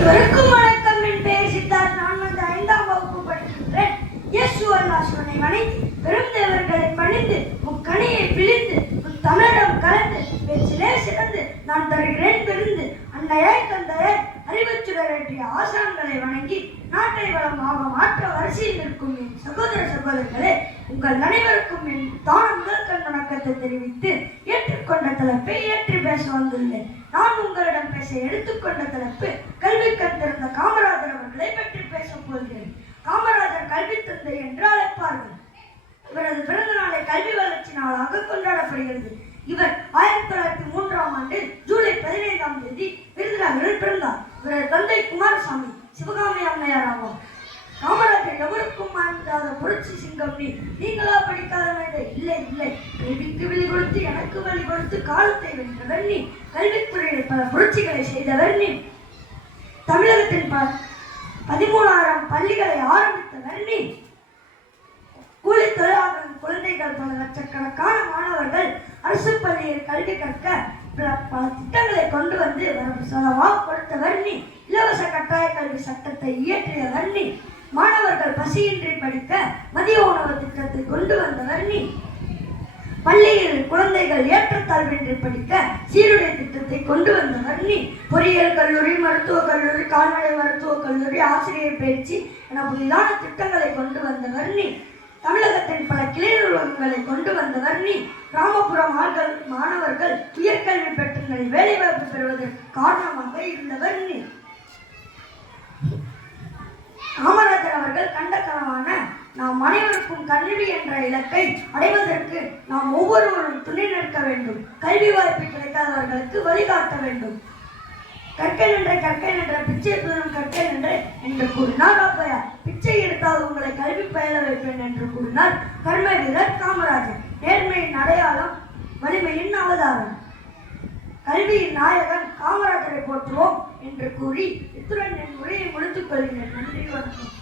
அனைவருக்கும் வணக்கம் என் பெயர் சித்தார்த் நான் வந்து ஐந்தாம் வகுப்பு படிக்கின்றேன். இயேசு அல்லாசுவனை வணங்கி பெரும் தேவர்களை பணிந்து உன் கனியை பிழிந்து உன் தமிழிடம் கலந்து பேச்சிலே சிறந்து நான் தருகிறேன் விருந்து. அன்னையாய் தந்தையாய் அறிவுச்சுடரற்றிய ஆசான்களை வணங்கி நாட்டை வளமாக மாற்ற வரிசையில் இருக்கும் என் சகோதர சகோதரர்களே உங்கள் அனைவருக்கும் தான் தான முதல் வணக்கத்தை தெரிவித்து ஏற்றுக்கொண்ட தலைப்பை ஏற்றி பேச வந்துள்ளேன். நான் உங்களிடம் பேச எடுத்துக்கொண்ட தலைப்பு கல்வி கற்றிருந்த காமராஜர் அவர்களை பற்றி பேசப் போகிறேன். காமராஜர் கல்வி தந்தை என்று அழைப்பார்கள். இவரது பிறந்த நாளை கல்வி வளர்ச்சி நாளாக கொண்டாடப்படுகிறது. இவர் ஆயிரத்தி தொள்ளாயிரத்தி மூன்றாம் ஆண்டு ஜூலை பதினைந்தாம் தேதி விருதுநகரில் பிறந்தார். இவரது தந்தை குமாரசாமி சிவகாமி அம்மையார் ஆவார். சொல்லி நீங்களா படிக்காத இல்லை இல்லை. கல்விக்கு வழி கொடுத்து எனக்கு வழி கொடுத்து காலத்தை வென்றவர் நீ. கல்வித்துறையில் பல புரட்சிகளை செய்தவர் நீ. தமிழகத்தில் ப பதிமூணாயிரம் பள்ளிகளை ஆரம்பித்தவர் நீ. கூலி தொழிலாளர்கள் குழந்தைகள் பல லட்சக்கணக்கான மாணவர்கள் அரசு பள்ளியில் கல்வி கற்க பல பல திட்டங்களை கொண்டு வந்து வரவு செலவாக கொடுத்தவர் நீ. இலவச கட்டாய கல்வி சட்டத்தை இயற்றியவர் நீ. மாணவர் பசியின்றி படிக்க மதிய உணவு திட்டத்தை கொண்டு வந்தவர் நீ. பள்ளியில் குழந்தைகள் ஏற்றத்தாழ்வின்றி படிக்க சீருடை திட்டத்தை கொண்டு வந்தவர் நீ. பொறியியல் கல்லூரி மருத்துவக் கல்லூரி கால்நடை மருத்துவக் கல்லூரி ஆசிரியர் பயிற்சி என புதிதான திட்டங்களை கொண்டு வந்தவர் நீ. தமிழகத்தின் பல கிளை நிறுவனங்களை கொண்டு வந்தவர் நீ. கிராமப்புற மார்கள் மாணவர்கள் உயர்கல்வி பெற்று வேலைவாய்ப்பு பெறுவதற்கு காரணமாக இருந்தவர் நீ காமராஜர் அவர்கள் கண்ட கனவான நம் அனைவருக்கும் கல்வி என்ற இலக்கை அடைவதற்கு நாம் ஒவ்வொருவரும் துணை நிற்க வேண்டும். கல்வி வாய்ப்பு கிடைக்காதவர்களுக்கு வழிகாட்ட வேண்டும். கற்க நின்ற கற்க நின்ற பிச்சை தூரம் கற்க நின்ற என்று கூறினார் ஔவையார் பிச்சை எடுத்தால் உங்களை கல்வி பயில வைப்பேன் என்று கூறினார் கர்ம வீரர் காமராஜர். நேர்மையின் அடையாளம் வலிமையின் அவதாரம். கல்வியின் நாயகன் காமராஜரை போற்றுவோம் என்று கூறி இத்துடன் என் உரையை முடித்துக் கொள்கிறேன். நன்றி வணக்கம்.